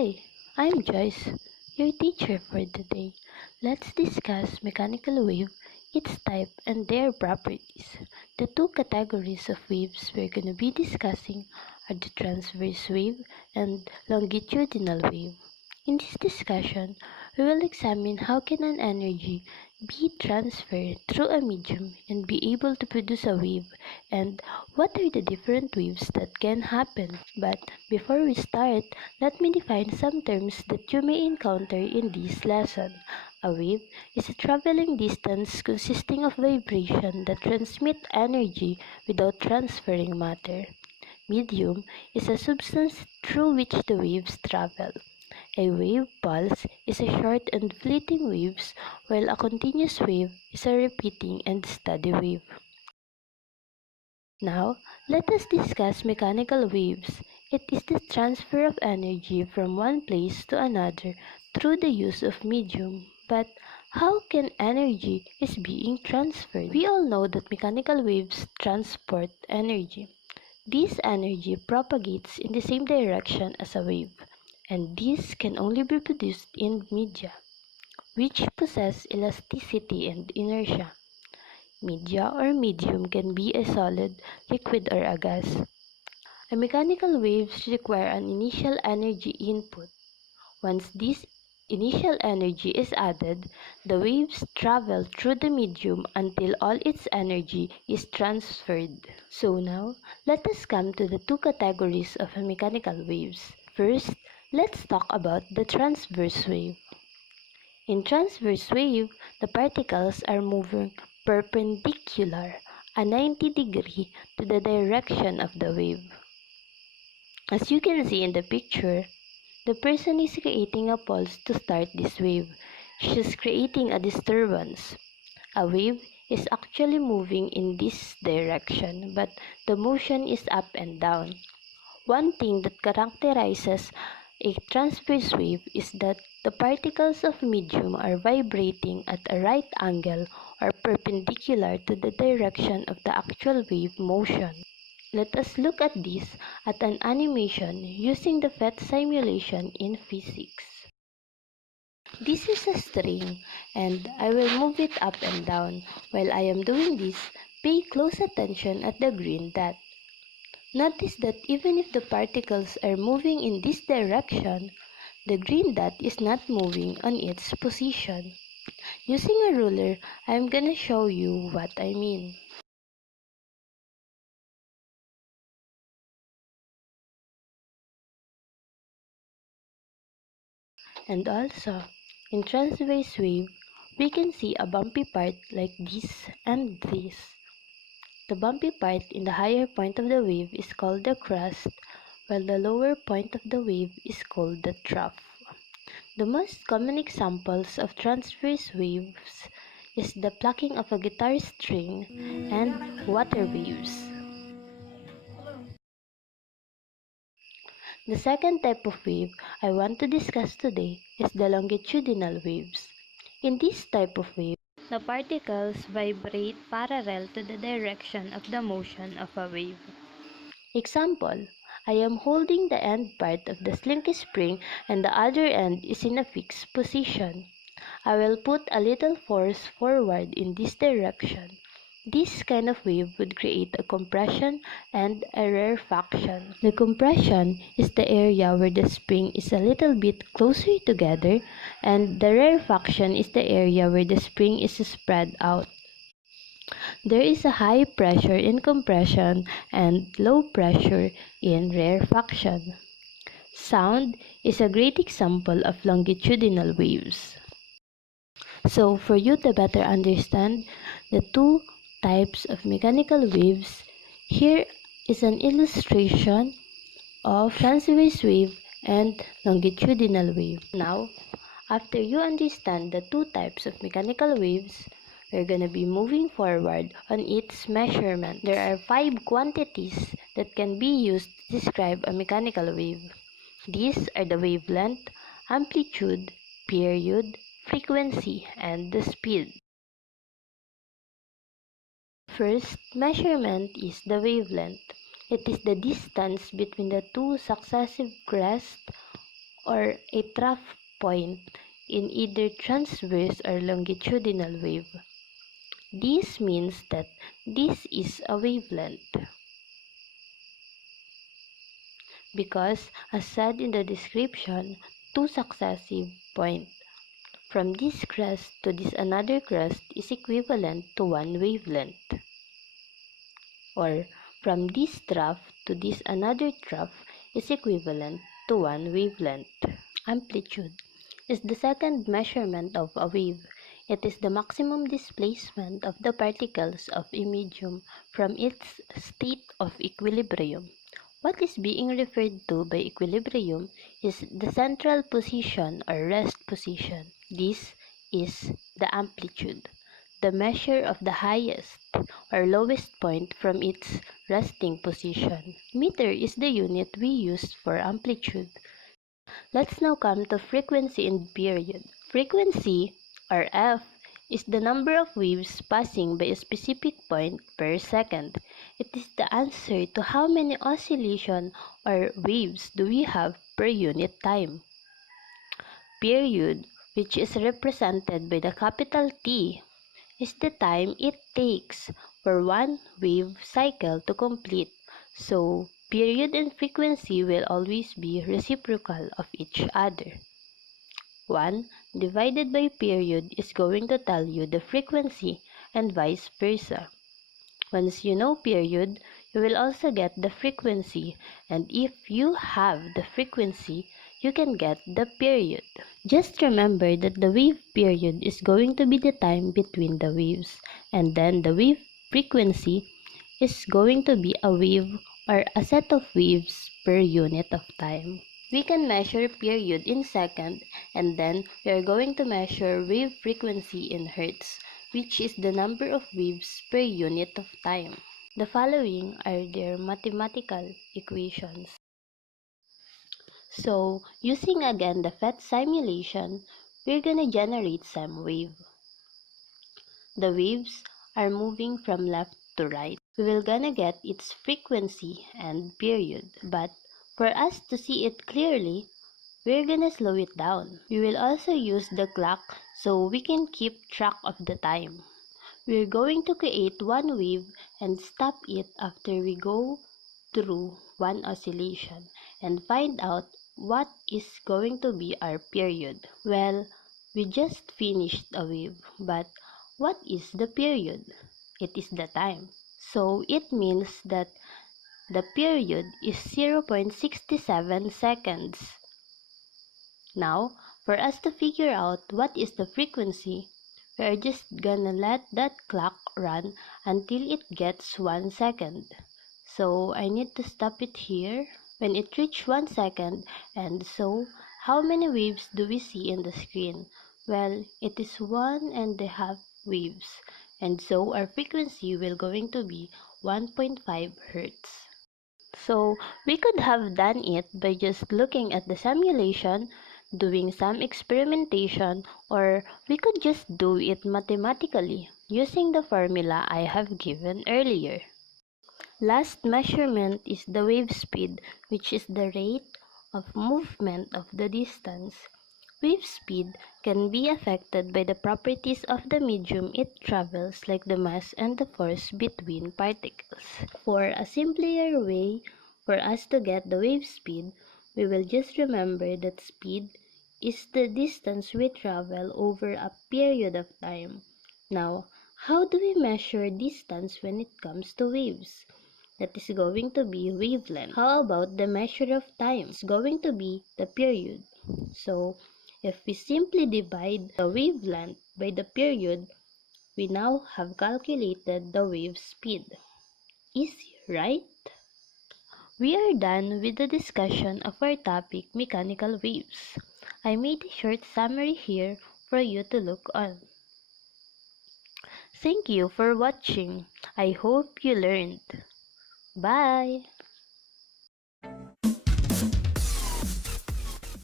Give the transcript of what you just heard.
Hi, I'm Joyce, your teacher for today. Let's discuss mechanical wave, its type, and their properties. The two categories of waves we're going to be discussing are the transverse wave and longitudinal wave. In this discussion, we will examine how can an energy be transferred through a medium and be able to produce a wave, and what are the different waves that can happen. But before we start, let me define some terms that you may encounter in this lesson. A wave is a traveling distance consisting of vibration that transmit energy without transferring matter. Medium is a substance through which the waves travel. A wave pulse is a short and fleeting waves, while a continuous wave is a repeating and steady wave. Now, let us discuss mechanical waves. It is the transfer of energy from one place to another through the use of medium. But how can energy is being transferred? We all know that mechanical waves transport energy. This energy propagates in the same direction as a wave, and this can only be produced in media, which possess elasticity and inertia. Media or medium can be a solid, liquid, or a gas. A mechanical waves require an initial energy input. Once this initial energy is added, the waves travel through the medium until all its energy is transferred. So now, let us come to the two categories of mechanical waves. First, let's talk about the transverse wave. In transverse wave, the particles are moving perpendicular, a 90-degree to the direction of the wave. As you can see in the picture, the person is creating a pulse to start this wave. She's creating a disturbance. A wave is actually moving in this direction, but the motion is up and down. One thing that characterizes a transverse wave is that the particles of medium are vibrating at a right angle or perpendicular to the direction of the actual wave motion. Let us look at this at an animation using the PhET simulation in physics. This is a string, and I will move it up and down. While I am doing this, pay close attention at the green dot. Notice that even if the particles are moving in this direction, the green dot is not moving on its position. Using a ruler, I am gonna show you what I mean. And also, in transverse wave, we can see a bumpy part like this and this. The bumpy part in the higher point of the wave is called the crest, while the lower point of the wave is called the trough. The most common examples of transverse waves is the plucking of a guitar string and water waves. The second type of wave I want to discuss today is the longitudinal waves. In this type of wave, the particles vibrate parallel to the direction of the motion of a wave. Example, I am holding the end part of the slinky spring and the other end is in a fixed position. I will put a little force forward in this direction. This kind of wave would create a compression and a rarefaction. The compression is the area where the spring is a little bit closer together, and the rarefaction is the area where the spring is spread out. There is a high pressure in compression and low pressure in rarefaction. Sound is a great example of longitudinal waves. So, for you to better understand the two types of mechanical waves, here is an illustration of transverse wave and longitudinal wave. Now, after you understand the two types of mechanical waves, we're going to be moving forward on its measurement. There are 5 quantities that can be used to describe a mechanical wave. These are the wavelength, amplitude, period, frequency, and the speed. First measurement is the wavelength. It is the distance between the two successive crests or a trough point in either transverse or longitudinal wave. This means that this is a wavelength because, as said in the description, two successive points from this crest to this another crest is equivalent to one wavelength, or from this trough to this another trough is equivalent to one wavelength. Amplitude is the second measurement of a wave. It is the maximum displacement of the particles of a medium from its state of equilibrium. What is being referred to by equilibrium is the central position or rest position. This is the amplitude, the measure of the highest or lowest point from its resting position. Meter is the unit we use for amplitude. Let's now come to frequency and period. Frequency, or F, is the number of waves passing by a specific point per second. It is the answer to how many oscillation or waves do we have per unit time. Period, which is represented by the capital T, is the time it takes for one wave cycle to complete. So, period and frequency will always be reciprocal of each other. 1 divided by period is going to tell you the frequency and vice versa. Once you know period, you will also get the frequency, and if you have the frequency, you can get the period. Just remember that the wave period is going to be the time between the waves, and then the wave frequency is going to be a wave or a set of waves per unit of time. We can measure period in second, and then we are going to measure wave frequency in hertz, which is the number of waves per unit of time. The following are their mathematical equations. So, using again the PhET simulation, we're gonna generate some wave. The waves are moving from left to right. We will gonna get its frequency and period, but for us to see it clearly, we're gonna slow it down. We will also use the clock so we can keep track of the time. We're going to create one wave and stop it after we go through one oscillation and find out what is going to be our period. Well, we just finished a wave, but what is the period? It is the time. So it means that the period is 0.67 seconds. Now, for us to figure out what is the frequency, we are just gonna let that clock run until it gets 1 second. So I need to stop it here when it reaches 1 second, and so how many waves do we see in the screen? Well, it is 1.5 waves, and so our frequency will going to be 1.5 hertz. So we could have done it by just looking at the simulation, doing some experimentation, or we could just do it mathematically using the formula I have given earlier. Last measurement is the wave speed, which is the rate of movement of the distance. Wave speed can be affected by the properties of the medium it travels, like the mass and the force between particles. For a simpler way for us to get the wave speed, we will just remember that speed is the distance we travel over a period of time. Now, how do we measure distance when it comes to waves? That is going to be wavelength. How about the measure of time? It's going to be the period. So, if we simply divide the wavelength by the period, we now have calculated the wave speed. Easy, right? We are done with the discussion of our topic, mechanical waves. I made a short summary here for you to look on. Thank you for watching. I hope you learned. Bye!